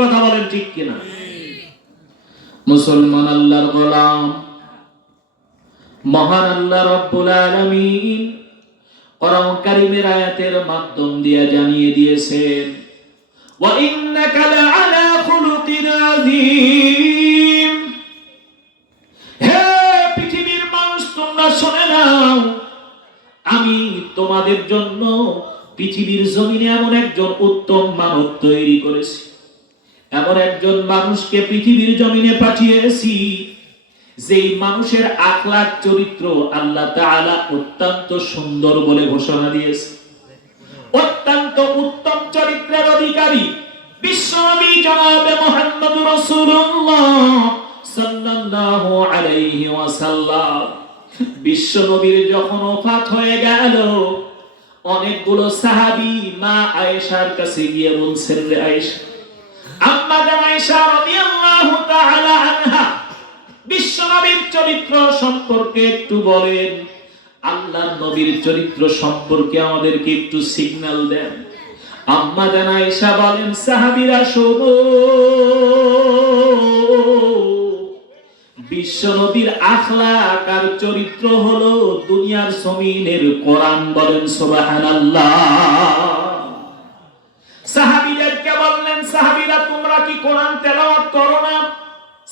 কথা বলেন ঠিক কিনা? মুসলমান আল্লাহর গোলাম, মহান আল্লাহ রাব্বুল আলামিন কোরআন কারীমের আয়াতের মাধ্যম দিয়ে জানিয়ে দিয়েছেন, ওয়া ইন্নাকা লাআলা খুলুকিন আযীম। হে পৃথিবীর মানুষ, তোমরা শুনে নাও, আমি তোমাদের জন্য পৃথিবীর জমিনে এমন একজন উত্তম মানব তৈরি করেছি, এমন একজন মানুষকে পৃথিবীর জমিনে পাঠিয়েছি যেই মানুষের আখলাক চরিত্র আল্লাহ তাআলা অত্যন্ত সুন্দর বলে ঘোষণা দিয়েছে। অত্যন্ত উত্তম চরিত্রের অধিকারী বিশ্বনবী জনাবে মুহাম্মদুর রাসূলুল্লাহ সাল্লাল্লাহু আলাইহি ওয়াসাল্লাম। বিশ্বনবীর যখন ওফাত হয়ে গেল, অনেকগুলো সাহাবী মা আয়েশার কাছে গিয়ে বলছেন, রে আয়েশা, আম্মা জান আয়েশা রাদিয়াল্লাহু তাআলা আনহা, বিশ্বনবীর চরিত্র সম্পর্কে একটু বলেন, আল্লাহর নবীর চরিত্র সম্পর্কে আমাদেরকে একটু সিগন্যাল দেন। আম্মা জান আয়েশা বলেন, সাহাবীরা শোনো, বিশ্বনবীর আখলাক আর চরিত্র হলো দুনিয়ার জমিনের কোরআন। বলেন সুবহানাল্লাহ। সাহাবীদেরকে বললেন, সাহাবীরা তোমরা কি কোরআন তেলাওয়াত করো না?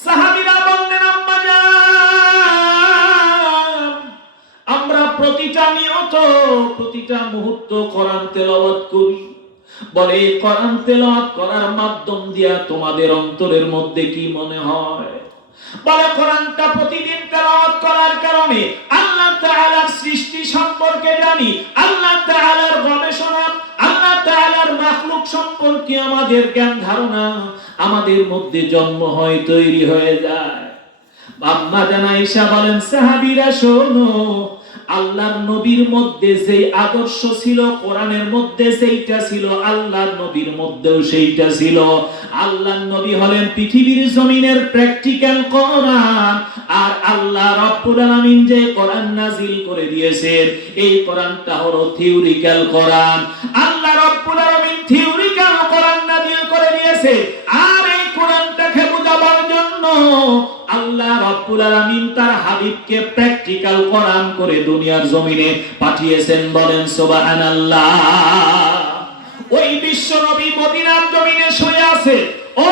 সাহাবীরা বললেন, আম্মা জান, আমরা প্রতিটা নিয়ত, প্রতিটা মুহূর্ত কোরআন তেলাওয়াত করি। বলে, কোরআন তেলাওয়াত করার মাধ্যম দিয়া তোমাদের অন্তরের মধ্যে কি মনে হয়? বলে, কোরআনটা প্রতিদিন তেলাওয়াত করার কারণে আল্লাহ তাআলার সৃষ্টি সম্পর্কে জানি, আল্লাহ তাআলার গবেষণা, আল্লাহ তাআলার মাখলুক সম্পর্কে আমাদের জ্ঞান ধারণা আমাদের মধ্যে জন্ম হয়, তৈরি হয়ে যায়। আম্মা জান আয়েশা বলেন, সাহাবীরা শোনো, আল্লাহর নবীর মধ্যে যেই আদর্শ ছিল, কোরআনের মধ্যে সেইটা ছিল, আল্লাহর নবীর মধ্যেও সেইটা ছিল। আল্লাহর নবী হলেন পৃথিবীর জমিনের প্র্যাকটিক্যাল কোরআন, আর আল্লাহ রাব্বুল আলামিন যে কোরআন নাজিল করে দিয়েছেন, এই কোরআনটা হলো থিওরিক্যাল কোরআন। আল্লাহ রাব্বুল আলামিন থিওরিক্যাল কোরআন নাজিল করে দিয়েছে, আর এই কোরআনটাকে বোঝাবার জন্য আল্লাহ রাব্বুল আলামিন তার হাবিবকে প্র্যাকটিক্যাল কোরআন করে দুনিয়ার জমিনে পাঠিয়েছেন। বলেন সুবহানাল্লাহ। ওই বিশ্ব নবী মদিনার জমিনে শুয়ে আছে। ও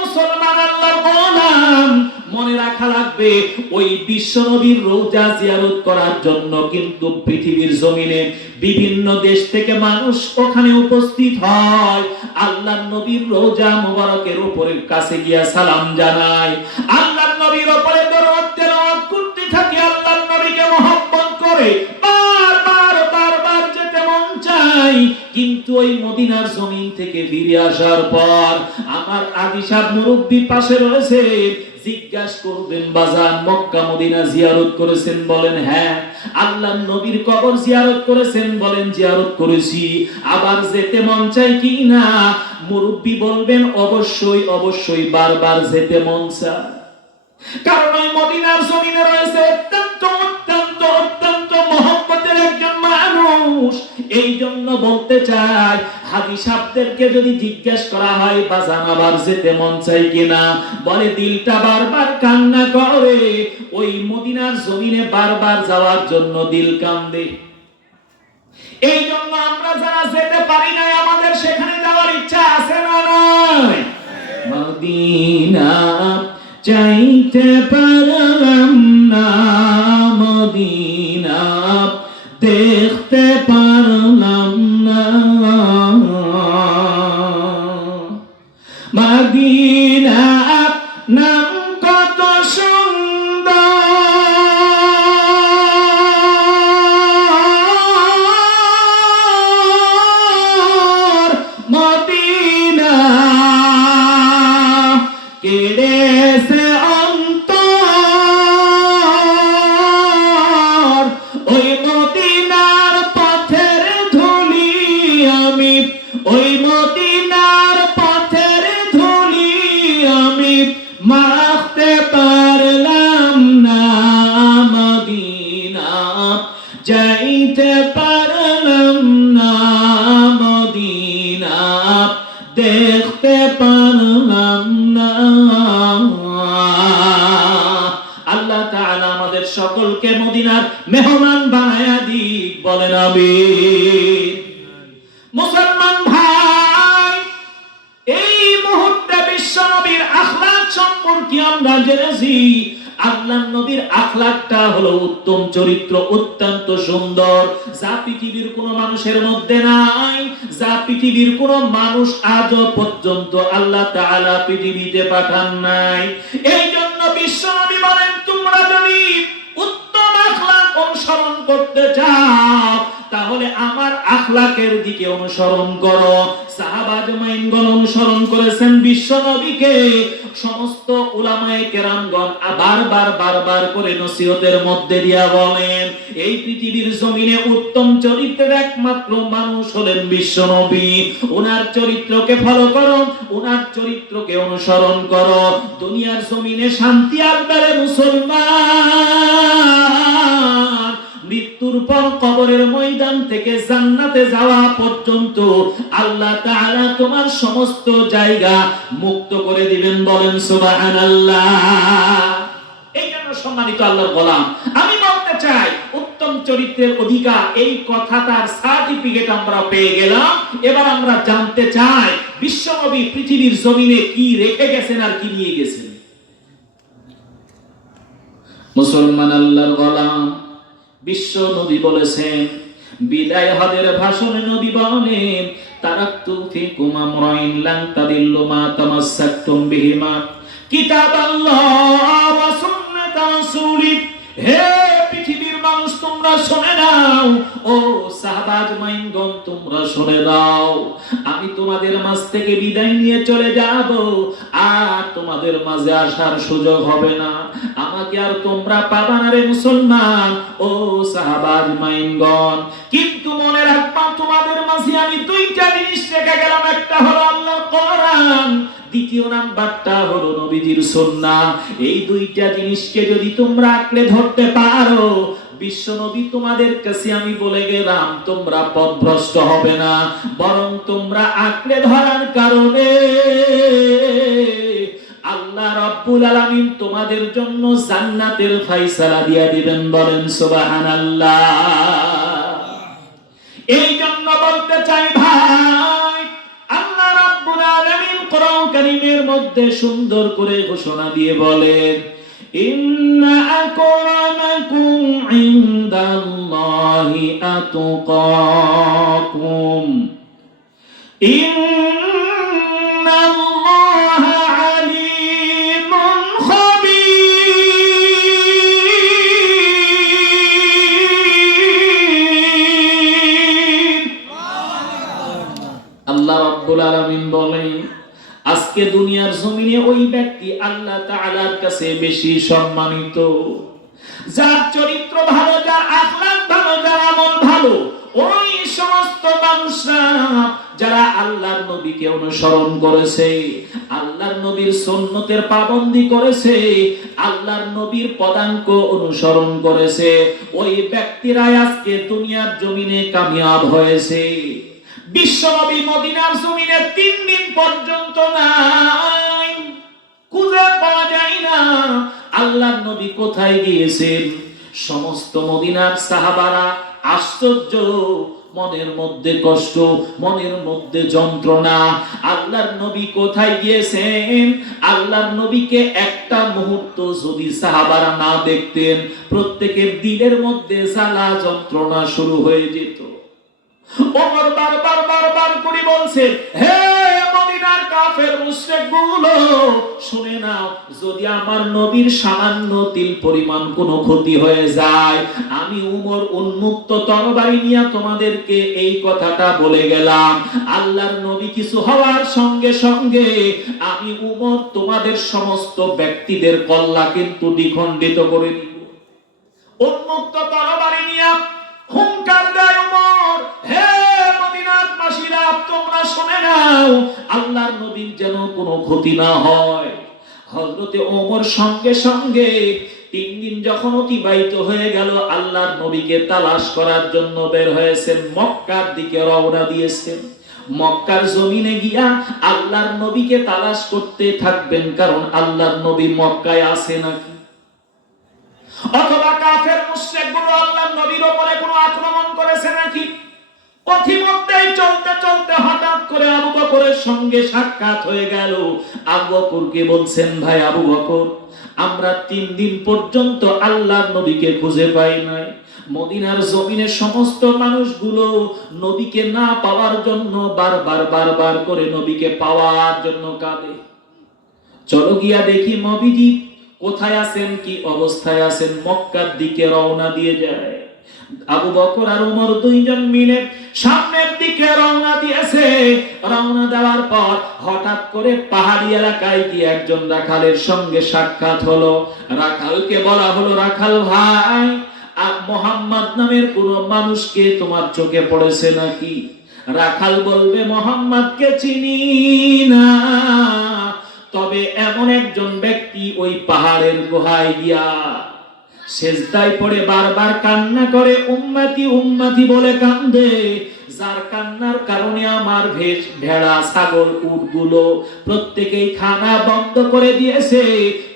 মুসলমান আল্লাহর গোলাম, মনে রাখা লাগবে, ওই বিশ্ব নবীর রওজা জিয়ারত করার জন্য কিন্তু পৃথিবীর জমিনে বিভিন্ন দেশ থেকে মানুষ ওখানে উপস্থিত হয়। আল্লাহর নবীর রওজা মুবারকের উপরে কাছে গিয়া সালাম জানায়, আল্লাহর নবীর উপরে দরুদ তেলাওয়াত করতে থাকে, আল্লাহর নবীকে মহব্বত করে, বারবার যেতে মন চায়। কিন্তু ওই মদিনার জমিন থেকে ফিরে আসার পর আমার আদি সাহেব মুরব্বি পাশে রয়েছে, জিজ্ঞাসা করবেন, বাজার মক্কা মদিনা জিয়ারত করেছেন? বলেন হ্যাঁ। আল্লাহর নবীর কবর জিয়ারত করেছেন? বলেন জিয়ারত করেছি। আবার যেতে মন চায় কি না? মুরব্বি বলবেন অবশ্যই অবশ্যই, বারবার যেতে মন চায়। কারণ ওই মদিনার জমিনে রয়েছে অত্যন্ত অত্যন্ত অত্যন্ত মহব্বতের একজন মানুষ। এই জন্য বলতে চাই, হাজী সাহেবদেরকে যদি জিজ্ঞেস করা হয়, বাজান আবার যেতে মন চাই কিনা, বলে দিলটা বারবার কান্না করে, ওই মদিনার জমিনে বারবার যাওয়ার জন্য দিল কান্দে। এই জন্য আমরা যারা যেতে পারি না, আমাদের সেখানে যাওয়ার ইচ্ছা আছে না নাই? মদিনা চাইতে পারলাম না, মদিনা দেখতে পারলাম না, মদিনা নাম কত সুন্দর, মদিনা কেড়েছে অন্তর, ওই মদিনার পথের ধুলি আমি, ওই মদিনার পথের ধুলি আমি মাখতে পারলাম না, মদিনা যাইতে পারলাম না, মদিনা দেখতে পারলাম আল্লাহ তাআলা আমাদের সকলকে মদিনার মেহমান বানায়া দিক, বলেন আমিন। মুসলমান ভাই, এই মুহূর্তে বিশ্ব নবীর আখলাক সম্পর্কে আমরা জেনেছি। আল্লাহর নবীর আখলাকটা হলো উত্তম চরিত্র, অত্যন্ত সুন্দর, যা পৃথিবীর কোন মানুষের মধ্যে নাই, যা পৃথিবীর কোন মানুষ আজও পর্যন্ত আল্লাহ তাআলা পৃথিবীতে পাঠান নাই। এই জন্য বিশ্ব নবী বলেন, তোমরা যদি উত্তম আখলাক অনুসরণ করতে চাও তাহলে আমার আখলাকের দিকে অনুসরণ করো। সাহাবা আজমাইনগণ অনুসরণ করেছেন বিশ্ব নবীকে। সমস্ত উলামায়ে কেরামগণ বারবার করে নসিহতের মধ্যে দিয়া বলেন, এই পৃথিবীর জমিনে উত্তম চরিত্রের একমাত্র মানুষ হলেন বিশ্ব নবী। ওনার চরিত্রকে ফলো করো, ওনার চরিত্রকে অনুসরণ করো। দুনিয়ার জমিনে শান্তি আসবে মুসলমান। মৃত্যুর পর কবরের ময়দান থেকে জান্নাতে যাওয়া পর্যন্ত আল্লাহ তাআলা তোমার সমস্ত জায়গা মুক্ত করে দিবেন, বলেন সুবহানাল্লাহ। এই জন্য সম্মানিত আল্লাহর গোলাম, আমি বলতে চাই উত্তম চরিত্রের অধিকার, এই কথাটার সার্টিফিকেট আমরা পেয়ে গেলাম। এবার আমরা জানতে চাই বিশ্বনবী পৃথিবীর জমিনে কি রেখে গেছেন আর কি নিয়ে গেছেন। মুসলমান আল্লাহর গোলাম, বিশ্ব নবী বলেছেন, বিদায় হজের ভাষণে নবী বলেন, তারাকতু ফিকুম আমরাইন লান তাদিল্লু মা তামাসসাকতুম বিহিমা কিতাবাল্লাহ ওয়া সুন্নাত রাসূলি। হে পৃথিবীর মানুষ, তোমরা শুনে নাও, ও সাহাবা আজমাইনগণ তোমরা শুনে দাও, আমি তোমাদের মাঝ থেকে বিদায় নিয়ে চলে যাব, আর তোমাদের মাঝে আসার সুযোগ হবে না, আমাকে আর তোমরা পাবা না রে মুসলমান, ও সাহাবা আজমাইনগণ। কিন্তু মনে রাখবা, তোমাদের মাঝে আমি দুইটা জিনিস রেখে গেলাম, একটা হলো আল্লাহর কোরআন, দ্বিতীয় নাম্বারটা হলো নবীজির সুন্নাহ। এই দুইটা জিনিসকে যদি তোমরা আঁকড়ে ধরতে পারো, বিশ্ব নবী তোমাদের কাছে আমি বলে গেলাম, তোমরা পথভ্রষ্ট হবে না, বরং তোমরা আঁকড়ে ধরার কারণে আল্লাহ রাব্বুল আলামিন তোমাদের জন্য জান্নাতের ফয়সালা দিয়ে দিবেন, বলেন সুবহানাল্লাহ। এই জন্য বলতে চাই ভাই, আল্লাহ রাব্বুল আলামিন কোরআন কারীমের মধ্যে সুন্দর করে ঘোষণা দিয়ে বলেন, ইন্না আকরামাকুম ইনদাল্লাহি আতকাকুম ইন্নাল্লাহা আলিমুন খাবীর। আল্লাহ রাব্বুল আলামিন বলেন, আজকে দুনিয়ার জমিনে ওই ব্যক্তি আল্লাহ তাআলার কাছে বেশি সম্মানিত, যার চরিত্র ভালো, যার আখলাক ভালো, যার আমল ভালো। ওই সমস্ত মানুষরা যারা আল্লাহর নবীকে অনুসরণ করেছে, আল্লাহর নবীর সুন্নতের পাবন্দি করেছে, আল্লাহর নবীর পদাঙ্ক অনুসরণ করেছে, ওই ব্যক্তিরাই আজকে দুনিয়ার জমিনে কামিয়াব হয়েছে। বিশ্বনবী মদিনার জমিনে 3 দিন পর্যন্ত নাই, খুঁজে পাওয়া যায় না আল্লাহর নবী কোথায় গিয়েছেন। সমস্ত মদিনার সাহাবারা আশ্চর্য, মনের মধ্যে কষ্ট, মনের মধ্যে যন্ত্রণা, আল্লাহর নবী কোথায় গিয়েছেন। আল্লাহর নবীকে একটা মুহূর্ত যদি সাহাবারা না দেখতেন, প্রত্যেকের দিলের মধ্যে জ্বালা যন্ত্রণা শুরু হয়ে যেত। ওমর বারবার করে বলছে, হে মদিনার কাফের মুশরিকগুলো, শুনে নাও, যদি আমার নবীর সামান্য তিল পরিমাণ কোনো ক্ষতি হয়ে যায়, আমি উমর উন্মুক্ত তরবারি নিয়ে তোমাদেরকে এই কথাটা বলে গেলাম, আল্লাহর নবী কিছু হওয়ার সঙ্গে সঙ্গে আমি উমর তোমাদের সমস্ত ব্যক্তিদের কল্লা কিন্তু দ্বিখণ্ডিত করে দিব। উন্মুক্ত তরবারি নিয়ে হুঙ্কার দেয় উমর, হে মদিনার বাসীরা, তোমরা শুনে নাও, আল্লাহর নবীর যেন কোনো ক্ষতি না হয়। হযরতে ওমর সঙ্গে সঙ্গে 3 দিন যখন অতিবাহিত হয়ে গেল, আল্লাহর নবীকে তালাশ করার জন্য বের হয়েছেন, মক্কার দিকে রওনা দিয়েছেন। মক্কার জমিনে গিয়া আল্লাহর নবীকে তালাশ করতে থাকবেন, কারণ আল্লাহর নবী মক্কায় আছে নাকি। অথবা কাফের মুশরিকগুলো আল্লাহর নবীর উপরে কোনো আক্রমণ করেছে নাকি। পথিমধ্যেই চলতে চলতে হঠাৎ করে আবু বকরের সঙ্গে সাক্ষাৎ হয়ে গেল। আবু বকরকে বলছেন, ভাই আবু বকর, আমরা 3 দিন পর্যন্ত আল্লাহর নবীকে খুঁজে পাই নাই। মদিনার জমিনের সমস্ত মানুষগুলো নবীকে না পাওয়ার জন্য বারবার করে নবীকে পাওয়ার জন্য কাঁদে। চলো গিয়া দেখি নবীজি কোথায় আছেন, কি অবস্থায় আছেন। মক্কার দিকে রওনা দিয়ে যায়। আবু বকর আর ওমর দুইজন মিলে সামনের দিকে রওনা দিয়েছে। রওনা দেওয়ার পর হঠাৎ করে পাহাড়ি এলাকায় গিয়ে একজন রাখালের সঙ্গে সাক্ষাৎ হলো। রাখালকে বলা হলো, রাখাল ভাই, মুহাম্মদ নামের কোন মানুষকে তোমার চোখে পড়েছে নাকি? রাখাল বলবে, মুহাম্মদকে চিনি না, তবে এমন একজন ব্যক্তি ওই পাহাড়ের গুহায় গিয়া সেজদায় পড়ে বারবার কান্না করে, উম্মতি উম্মতি বলে কান্দে, যার কান্নার কারণে আমার ভেড়া ছাগল উটগুলো প্রত্যেকেই খানা বন্ধ করে দিয়েছে,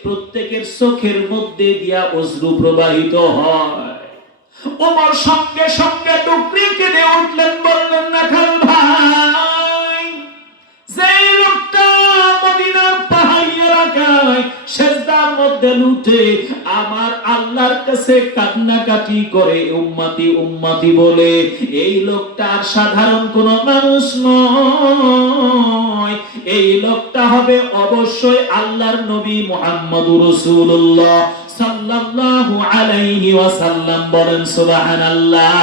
প্রত্যেকের চোখের মধ্যে দিয়া অশ্রু প্রবাহিত হয়। ওমর সঙ্গে সঙ্গে টুকরি কেঁদে উঠলেন, বললেন, রাখাল ভাই, যে লোকটা মদিনার পাহাড়ি এলাকায় সেজদার মধ্যে লুটে আমার আল্লাহর কাছে কান্নাকাটি করে উম্মতি উম্মতি বলে, এই লোকটা আর সাধারণ কোন মানুষ নয়, এই লোকটা হবে অবশ্যই আল্লাহর নবী মুহাম্মদুর রাসূলুল্লাহ সাল্লাল্লাহু আলাইহি ওয়াসাল্লাম। বলেন সুবহানাল্লাহ।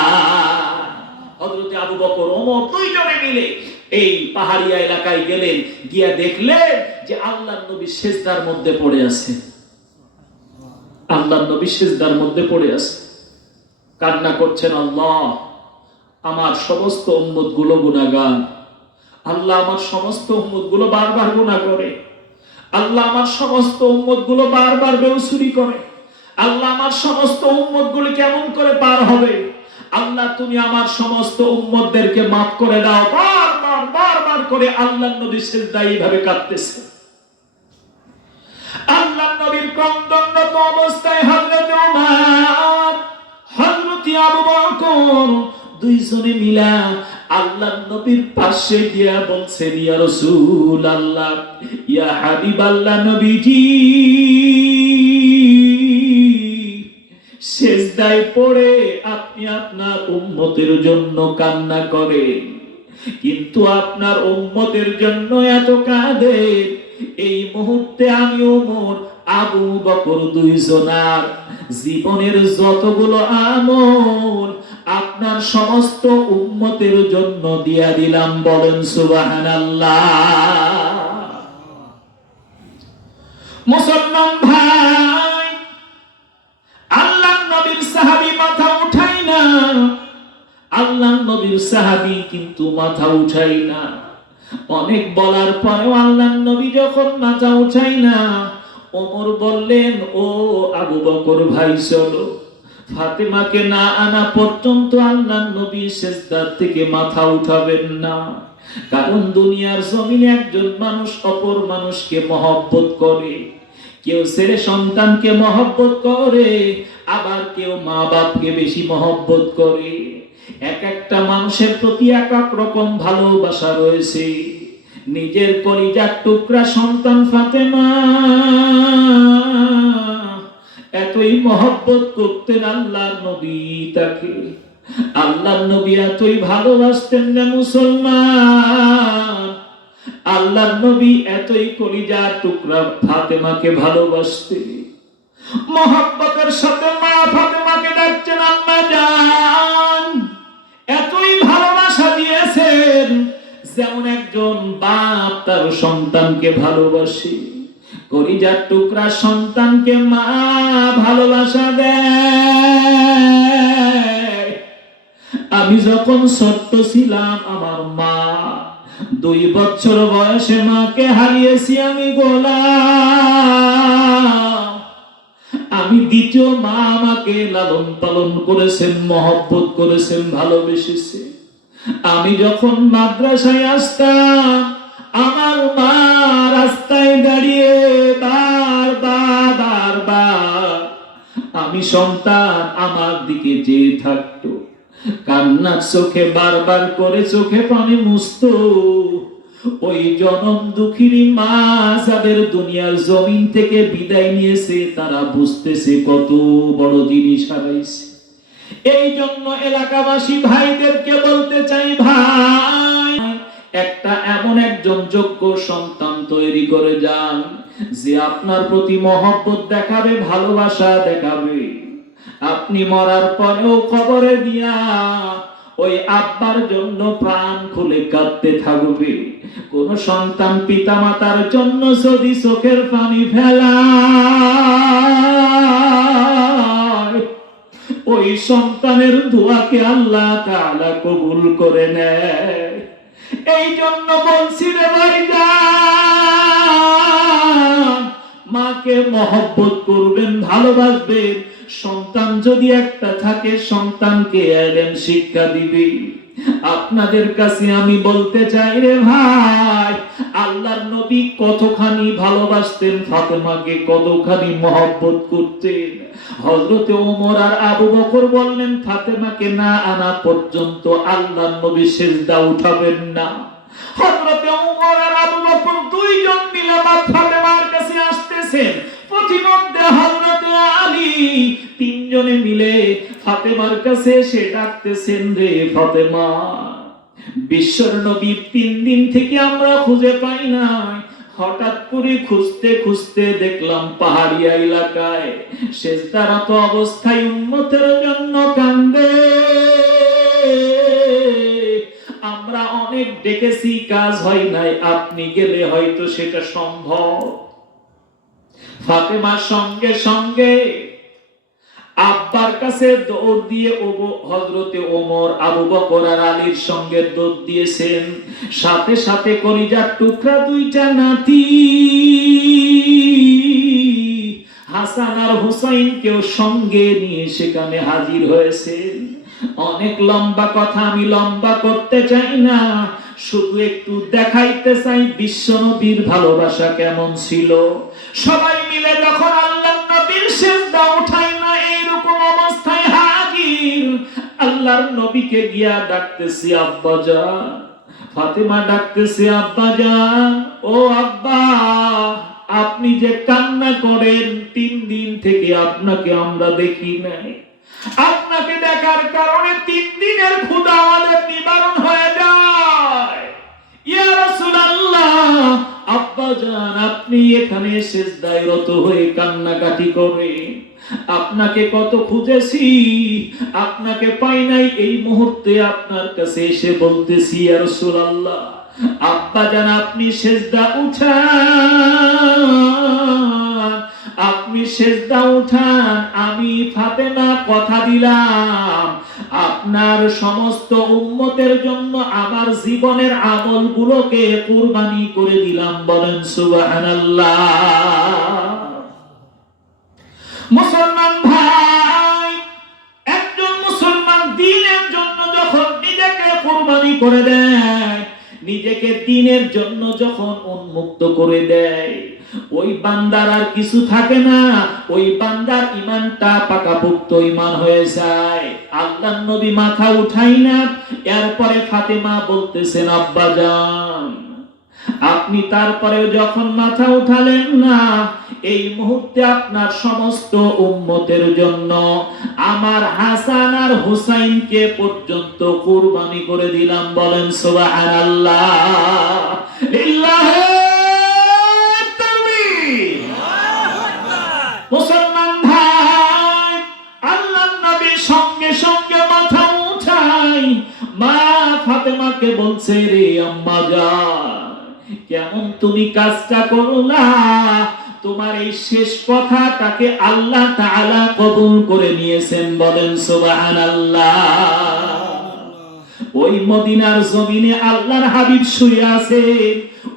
হযরত আবু বকর ওমর দুইজনে মিলে এই পাহাড়িয়া এলাকায় গেলেন, গিয়া দেখলেন যে আল্লাহর নবী সিজদার মধ্যে পড়ে আছে। আল্লাহর নবী সিজদার মধ্যে পড়ে আছে, কান্না করছেন, আল্লাহ আমার সমস্ত উম্মত গুলো গুনাহগার, আল্লাহ আমার সমস্ত উম্মত গুলো বারবার গুনাহ করে, আল্লাহ আমার সমস্ত উম্মত গুলো বারবার বেউসুরি করে, আল্লাহ আমার সমস্ত উম্মত গুলো কেমন করে পার হবে, আল্লাহ তুমি আমার সমস্ত উম্মতদেরকে মাফ করে দাও। বারবার করে আল্লাহর নবী সিজদায় এইভাবে কাঁদতেছে। আল্লাহর নবীর ক্রন্দনরত অবস্থায় হযরত ওমর, হযরত আবু বকর দুইজনে মিলা আল্লাহর নবীর পাশে গিয়া বলছেন, ইয়া রাসূলুল্লাহ, ইয়া হাবিবাল্লাহ, নবীজি সিজদায় পড়ে আপনি আপনার উম্মতের জন্য কান্না করেন, কিন্তু আপনার উম্মতের জন্য এত কাঁদেন। এই মুহূর্তে আমি ওমর, আবু বকর দুইজনার জীবনের যতগুলো আমল আপনার সমস্ত উম্মতের জন্য দিয়া দিলাম। বলেন সুবহানাল্লাহ। মুসলমান ভাই, আল্লাহর নবীর সাহাবী মাথা উঠাই না, আল্লাহর নবীর সাহাবী কিন্তু মাথা উঠাই না। অনেক বলার পরেও আল্লাহর নবী যখন মাথা উঠাই না, ওমর বললেন, ও আবু বকর ভাই, চলো, ফাতেমাকে না আনা পর্যন্ত আল্লাহর নবী সিজদার থেকে মাথা উঠাবেন না। কারণ দুনিয়ার জমিনে একজন মানুষ অপর মানুষকে মহব্বত করে, কেউ ছেলে সন্তানকে মহব্বত করে, আবার কেউ মা বাপকে বেশি মহব্বত করে। এক একটা মানুষের প্রতি এক এক রকম ভালোবাসা রয়েছে। নিজের কলিজার টুকরা সন্তান ফাতেমা এতই মহব্বত করতেন আল্লাহর নবী তাকে, আল্লাহর নবী এতই ভালোবাসতেন যে মুসলমান, আল্লাহর নবী এতই কলিজার টুকরা ফাতেমাকে ভালোবাসতেন। মহব্বতের সাথে মা ফাতেমাকে ডাকছেন, আম্মা জান। এতই ভালোবাসা দিয়েছেন যেমন একজন বাপ তার সন্তানকে ভালোবাসে, কলিজার টুকরা সন্তানকে মা ভালোবাসা দেয়। আমি যখন ছোট্ট ছিলাম, আমার মা 2 বছর বয়সে মাকে হারিয়েছি আমি গোলাম। আমি দ্বিতীয় মা আমাকে লালন পালন করেছেন, মহব্বত করেছেন, ভালোবেসেছে। আমি যখন মাদ্রাসায় আসতাম আমার মা রাস্তায় দাঁড়িয়ে বারবার আমি সন্তান আমার দিকে চেয়ে থাকতো, কান্নার চোখে বারবার করে চোখে পানি মুছতো। ওই জনম দুঃখিনী মা যাদের দুনিয়ার জমিন থেকে বিদায় নিয়েছে তারা বুঝতেছে কত বড় জিনিস হারাইছে। এই জন্য এলাকাবাসী ভাইদেরকে বলতে চাই, ভাই একটা এমন একজন যোগ্য সন্তান তৈরি করে যান যে আপনার প্রতি মহব্বত দেখাবে, ভালোবাসা দেখাবে। আপনি মরার পরেও কবরে দিয়া ওই আব্বার জন্য প্রাণ খুলে কাঁদতে থাকবে। কোন সন্তান পিতা মাতার জন্য যদি চোখের পানি ফেলা ওই সন্তানের দোয়াকে আল্লাহ তাআলা কবুল করে নেয়। এই জন্য বলছি রে ভাইজান, মাকে মহব্বত করবেন, ভালোবাসবেন। সন্তান যদি একটা থাকে সন্তানকে এলেম শিক্ষা দিবে। আপনাদের কাছে আমি বলতে চাই রে ভাই, আল্লাহর নবী কতখানি ভালোবাসতেন ফাতেমাকে, কতখানি মহব্বত করতেন। হযরত ওমর আর আবু বকর বললেন ফাতেমাকে না আনা পর্যন্ত আল্লাহর নবী সিজদা উঠাবেন না। হযরত ওমর আর আবু বকর দুইজন মিলে ফাতেমার কাছে আসতেছেন। প্রতিমধ্যে হযরত আলী তিনজনে মিলে ফাতেমার কাছে এসে ডাকতেছেন, রে ফাতেমা, বিশ্বর নবী 3 দিন থেকে আমরা খুঁজে পাই না। হঠাৎ করে খুঁজতে খুঁজতে দেখলাম পাহাড়িয়া এলাকায় সেজদারত অবস্থায় উম্মতের জন্য কান্দে। আমরা অনেক ডেকেছি, কাজ হয় নাই, আপনি গেলে হয়তো সেটা সম্ভব। ফাতেমা সঙ্গে সঙ্গে আব্বার কাছে দৌড় দিয়ে হযরতে ওমর, আবু বকর আর আলীর সঙ্গে দৌড় দিয়েছেন। সাথে সাথে কলিজার টুকরা দুইটা নাতি হাসান আর হুসাইনকেও সঙ্গে নিয়ে সেখানে হাজির হয়েছেন। অনেক লম্বা কথা আমি লম্বা করতে চাই না, শুধু একটু দেখাইতে চাই বিশ্বনবীর ভালোবাসা কেমন ছিল। সবাই মিলে যখন আল্লাহর নবীর সিজদা উঠাই না এরকম অবস্থায় হাজির, আল্লাহর নবীকে গিয়া ডাকতেছি আব্বা জান। ফাতেমা ডাকতেছে আব্বা জান, ও আব্বা, আপনি যে কান্না করেন 3 দিন থেকে আপনাকে আমরা দেখি নাই। আপনাকে দেখার কারণে 3 দিনের ক্ষুধা আমাদের নিবারণ হয়ে যায়। ইয়া রাসূলুল্লাহ, আব্বা জান আপনি এখানে সিজদায় রত হয়ে কান্নাকাটি করেন, আপনাকে কত খুঁজেছি, আপনাকে পাই নাই। এই মুহূর্তে আপনার কাছে এসে বলতেছি ইয়া রাসূলুল্লাহ, আব্বা জান আপনি সিজদা উঠান, আপনি সিজদা উঠান। আমি ফাতেমা কথা দিলাম আপনার সমস্ত উম্মতের জন্য আমার জীবনের আমলগুলোকে কুরবানি করে দিলাম। বলেন সুবহানাল্লাহ। মুসলমান ভাই, একজন মুসলমান দ্বীনের জন্য যখন নিজেকে কুরবানি করে দেয়, নিজেকে দ্বীনের জন্য যখন উন্মুক্ত করে দেয়, ওই বান্দার আর কিছু থাকে না, ওই বান্দার ঈমানটা পাকাপোক্ত ঈমান হয়ে যায়। আল্লাহর নবী মাথা উঠাই না। এরপরে ফাতেমা বলতেছেন আব্বা জান আপনি তারপরেও যখন মাথা উঠালেন না, এই মুহূর্তে আপনার সমস্ত উম্মতের জন্য আমার হাসান আর হুসাইনকে পর্যন্ত কুরবানি করে দিলাম। বলেন সুবহানাল্লাহ। লিল্লাহি তাকবীর। মুসলমান ভাই, আল্লাহর নবী সঙ্গে সঙ্গে মাথা উঠাই মা ফাতেমাকে বলছে, রে আম্মা জান, কেমন তুমি কাজটা করলা? তোমার এই শেষ কথাটাকে আল্লাহ তাআলা কবুল করে নিয়েছেন। বলেন সুবহানাল্লাহ। ওই মদিনার জমিনে আল্লাহর হাবিব শুয়ে আছে,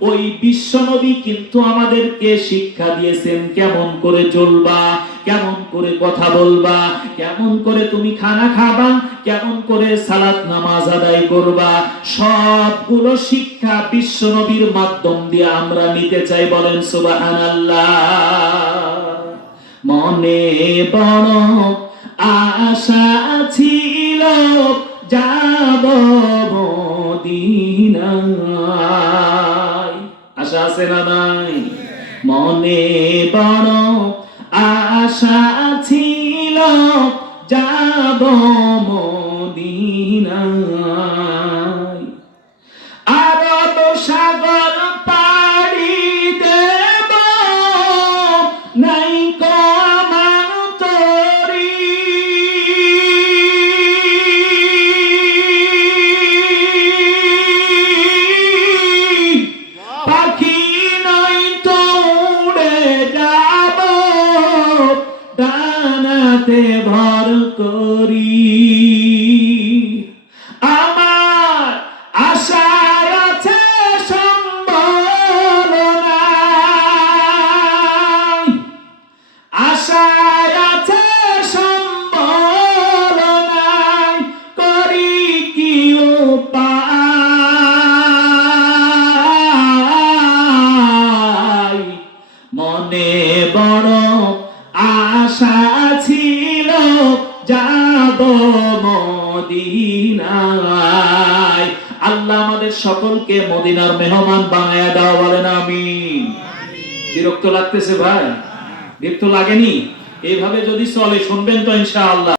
ওই বিশ্ব নবী কিন্তু আমাদেরকে শিক্ষা দিয়েছেন কেমন করে চলবা, কেমন করে কথা বলবা, কেমন করে তুমি খানা খাবা, কেমন করে সালাত নামাজ আদায় করবা, সবগুলো শিক্ষা বিশ্ব নবীর মাধ্যম দিয়ে আমরা নিতে চাই। বলেন সুবহানাল্লাহ। মনে বড় আশা ছিল যাব মদিনায়। আশা আছে না নাই? মনে বড় আশা ছিল যাব মদিনায়। আরব সাগর পাড়ি দেব, নাই কো আমার তরি। পাখি নাই তো উড়ে যাব, ডানাতে ভর করি। আমার আশায় আছে সম্বল নাই, আশায় আছে সম্বল নাই, করি কি উপায়। মনে বড় আশা ছিল যাব মদিনায়। আল্লাহ আমাদের সকলকে মদিনার মেহমান বানায়া দাও। বলেন আমিন। বিরক্ত লাগতেছে ভাই? বিরক্ত লাগেনি? এইভাবে যদি চলে শুনবেন তো ইনশাআল্লাহ।